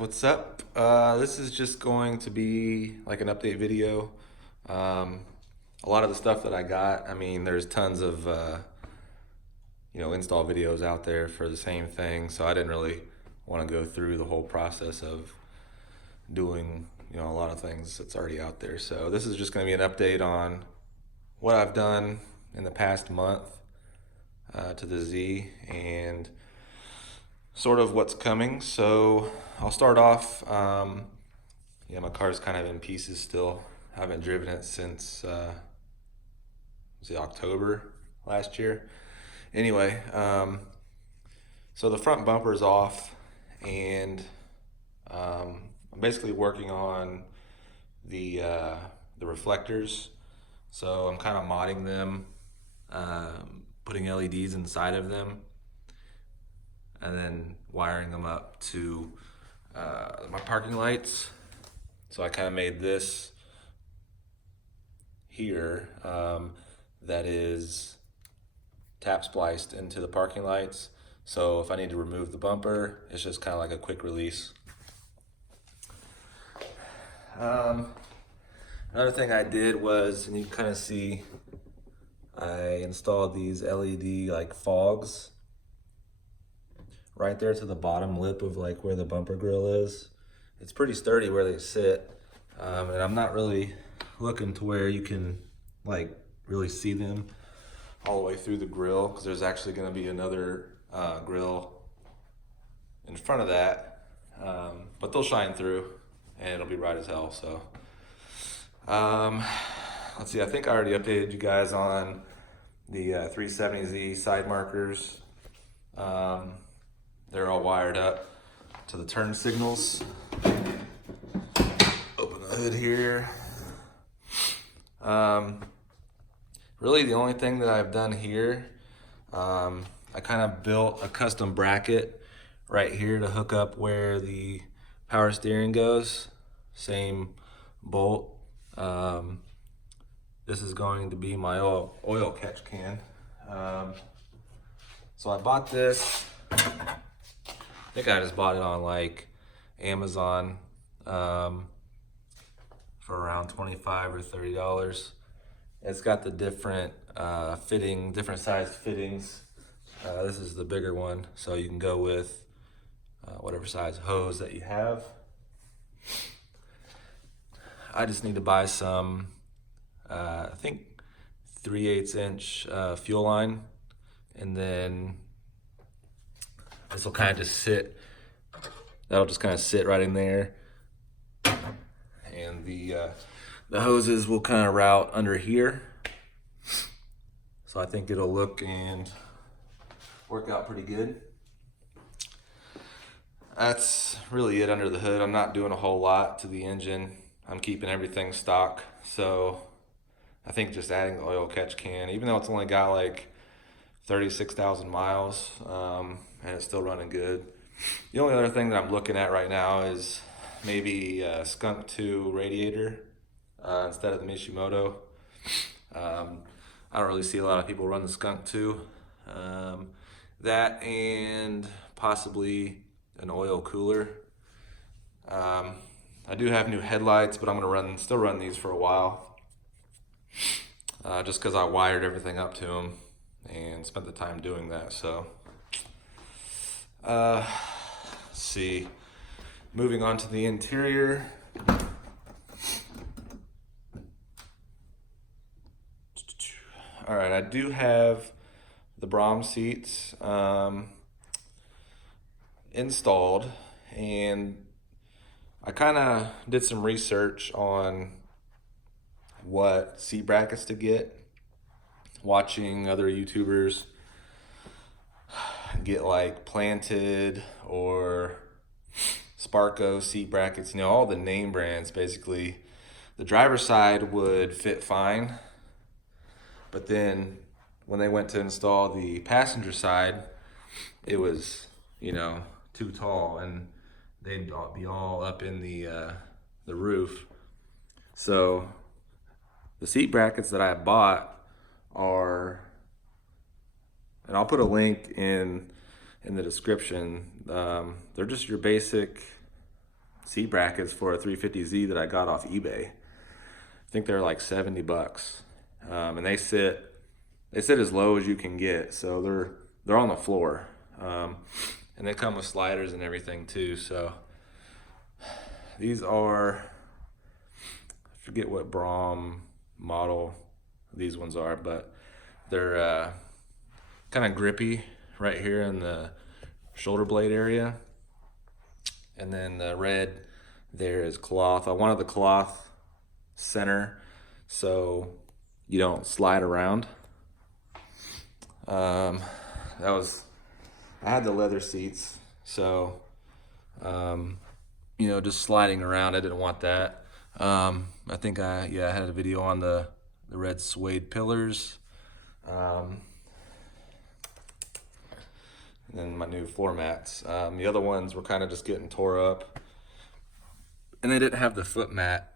what's up? This is just going to be like an update video. Um, a lot of the stuff that I got, I mean, there's tons of install videos out there for the same thing, so I didn't really want to go through the whole process of doing a lot of things that's already out there. So this is just going to be an update on what I've done in the past month to the Z and sort of what's coming. So I'll start off. My car's kind of in pieces still. I haven't driven it since was it October last year. Anyway, so the front bumper's off, and I'm basically working on the reflectors. So I'm kind of modding them, putting LEDs inside of them, and then wiring them up to my parking lights. So I kind of made this here that is tap spliced into the parking lights. So if I need to remove the bumper, it's just kind of like a quick release. Another thing I did was, and you can kind of see, I installed these LED like fogs right there to the bottom lip of like where the bumper grill is. It's pretty sturdy where they sit, and I'm not really looking to where you can like really see them all the way through the grill, because there's actually going to be another grill in front of that, but they'll shine through and it'll be bright as hell. So let's see, I think I already updated you guys on the 370Z side markers. They're all wired up to the turn signals. Open the hood here. Really the only thing that I've done here, I kind of built a custom bracket right here to hook up where the power steering goes. Same bolt. This is going to be my oil catch can. So I bought this. I think I just bought it on like Amazon for around $25 or $30. It's got the different different size fittings. This is the bigger one, so you can go with whatever size hose that you have. I just need to buy some, I think 3/8 inch fuel line, and then this will kind of just sit. That'll just kind of sit right in there, and the hoses will kind of route under here. So I think it'll look and work out pretty good. That's really it under the hood. I'm not doing a whole lot to the engine. I'm keeping everything stock. So I think just adding the oil catch can, even though it's only got like 36,000 miles, and it's still running good. The only other thing that I'm looking at right now is maybe a Skunk 2 radiator instead of the Mishimoto. I don't really see a lot of people run the Skunk 2. That and possibly an oil cooler. I do have new headlights, but I'm gonna still run these for a while, just because I wired everything up to them and spent the time doing that. So let's see, moving on to the interior. All right, I do have the BRAUM seats installed, and I kind of did some research on what seat brackets to get, watching other YouTubers get like Planted or Sparco seat brackets, all the name brands basically. The driver's side would fit fine, but then when they went to install the passenger side, it was, too tall, and they'd be all up in the roof. So the seat brackets that I bought are, and I'll put a link in the description. They're just your basic seat brackets for a 350Z that I got off eBay. I think they're like 70 bucks. And they sit as low as you can get. So they're on the floor. And they come with sliders and everything too. So these are, I forget what BRAUM model these ones are, but they're kind of grippy right here in the shoulder blade area. And then the red there is cloth. I wanted the cloth center so you don't slide around. I had the leather seats, so just sliding around, I didn't want that. I think I had a video on the red suede pillars. And then my new floor mats. The other ones were kind of just getting tore up, and they didn't have the foot mat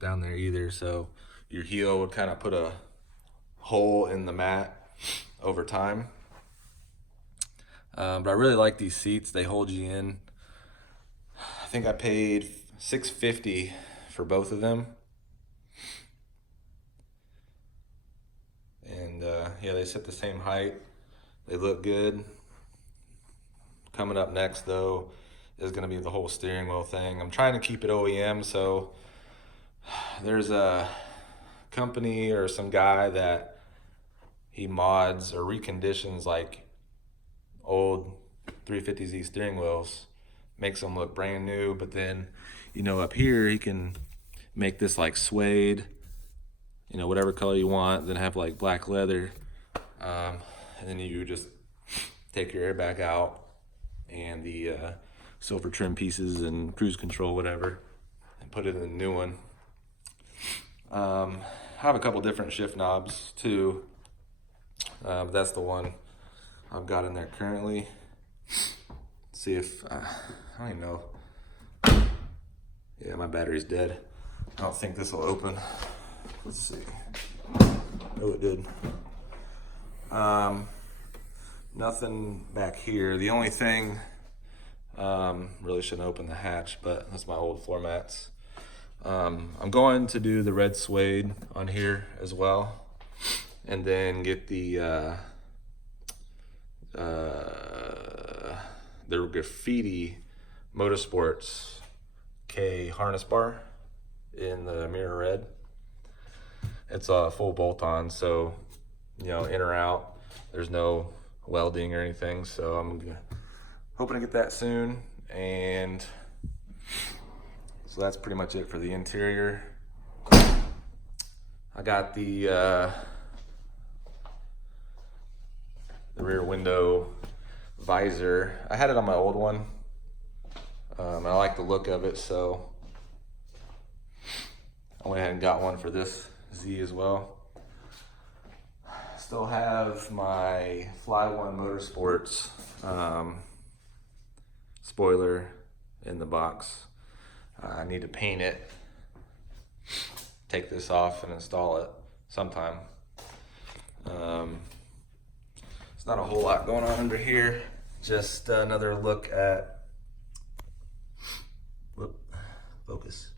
down there either, so your heel would kind of put a hole in the mat over time. But I really like these seats. They hold you in. I think I paid $650 for both of them. And they sit the same height. They look good. Coming up next though is going to be the whole steering wheel thing. I'm trying to keep it OEM, so there's a company or some guy that he mods or reconditions like old 350Z steering wheels, makes them look brand new, but then up here he can make this like suede, whatever color you want, then have like black leather, and then you just take your airbag out and the silver trim pieces and cruise control, whatever, and put it in the new one. I have a couple different shift knobs too, but that's the one I've got in there currently. Let's see if I don't even know. Yeah, my battery's dead. I don't think this will open. Let's see. Oh, it did. Nothing back here. The only thing, really shouldn't open the hatch, but that's my old floor mats. I'm going to do the red suede on here as well, and then get the graffiti Motorsports K harness bar in the mirror red. It's a full bolt-on, so in or out, there's no welding or anything, so I'm hoping to get that soon. And so that's pretty much it for the interior. I got the rear window visor. I had it on my old one. I like the look of it, so I went ahead and got one for this Z as well. Still have my Fly One Motorsports spoiler in the box. I need to paint it, take this off and install it sometime. There's not a whole lot going on under here. Just another look at, focus,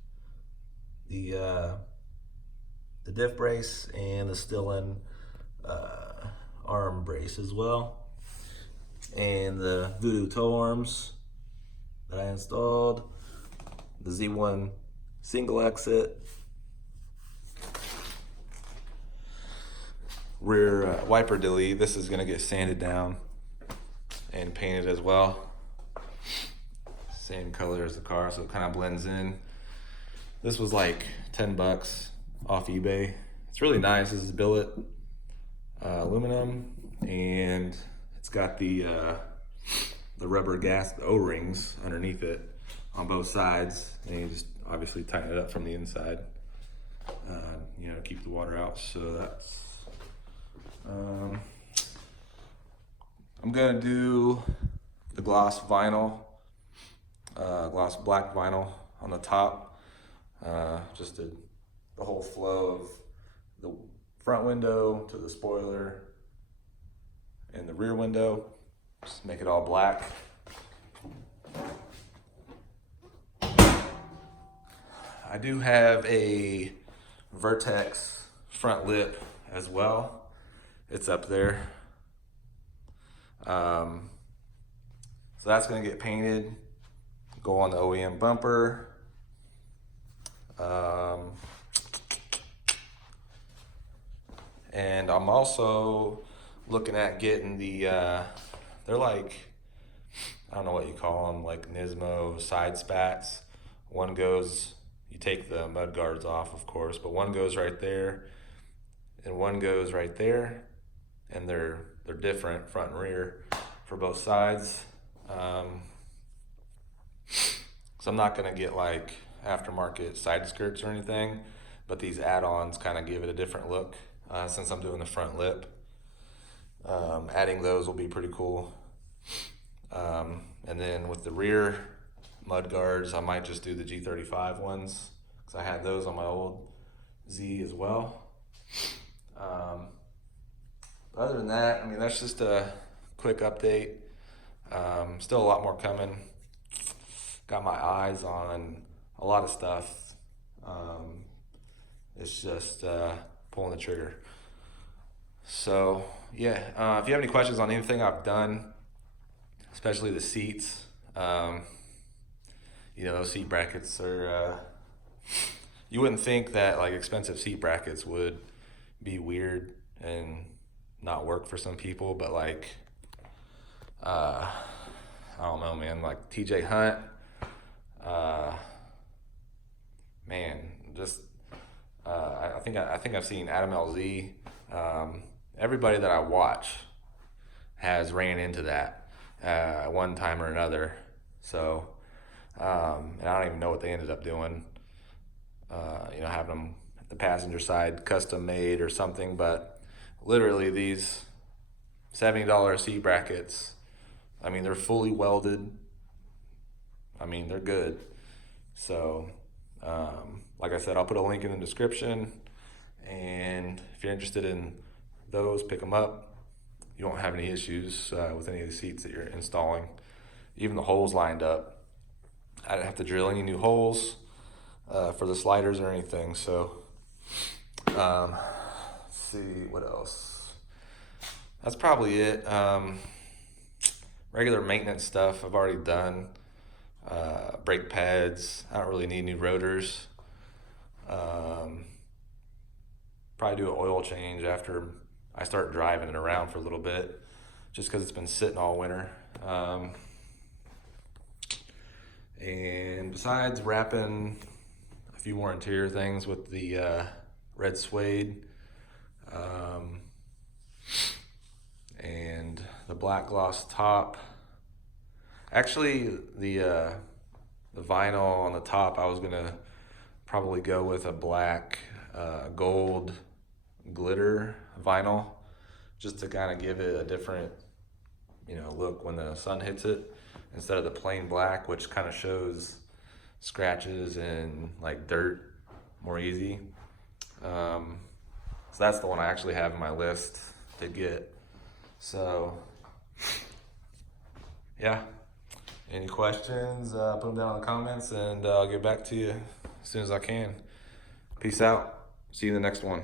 the diff brace and the still-in arm brace as well, and the Voodoo toe arms that I installed, the Z1 single exit, rear wiper delete. This is going to get sanded down and painted as well. Same color as the car, so it kind of blends in. This was like 10 bucks off eBay. It's really nice. This is billet aluminum, and it's got the rubber gas O-rings underneath it on both sides, and you just obviously tighten it up from the inside, keep the water out. So that's I'm gonna do the gloss vinyl, gloss black vinyl on the top, just the whole flow of the front window to the spoiler and the rear window. Just make it all black. I do have a Vertex front lip as well. It's up there. So that's gonna get painted, go on the OEM bumper. And I'm also looking at getting the, they're like, I don't know what you call them, like Nismo side spats. One goes, you take the mud guards off, of course, but one goes right there, and one goes right there, and they're different, front and rear, for both sides. So I'm not gonna get like aftermarket side skirts or anything, but these add-ons kind of give it a different look since I'm doing the front lip. Adding those will be pretty cool. And then with the rear mud guards, I might just do the G35 ones because I had those on my old Z as well. Other than that, I mean, that's just a quick update. Still a lot more coming. Got my eyes on a lot of stuff. It's just pulling the trigger. So yeah, if you have any questions on anything I've done, especially the seats, you know, those seat brackets are, you wouldn't think that like expensive seat brackets would be weird and not work for some people, but like, I don't know, man, like TJ Hunt, man, just, I think I've seen Adam LZ, everybody that I watch has ran into that one time or another. So, and I don't even know what they ended up doing. You know, having them at the passenger side custom made or something, but literally these $70 seat brackets, I mean, they're fully welded. I mean, they're good. So, like I said, I'll put a link in the description, and if you're interested in those, pick them up. You won't have any issues with any of the seats that you're installing. Even the holes lined up, I didn't have to drill any new holes for the sliders or anything. So, let's see what else. That's probably it. Regular maintenance stuff I've already done. Brake pads, I don't really need new rotors. Probably do an oil change after I start driving it around for a little bit, just because it's been sitting all winter. And besides wrapping a few more interior things with the red suede and the black gloss top. Actually, the vinyl on the top, I was gonna probably go with a black gold glitter vinyl, just to kind of give it a different, you know, look when the sun hits it, instead of the plain black, which kind of shows scratches and like dirt more easy. So that's the one I actually have in my list to get. So yeah, any questions, put them down in the comments, and I'll get back to you as soon as I can. Peace out. See you in the next one.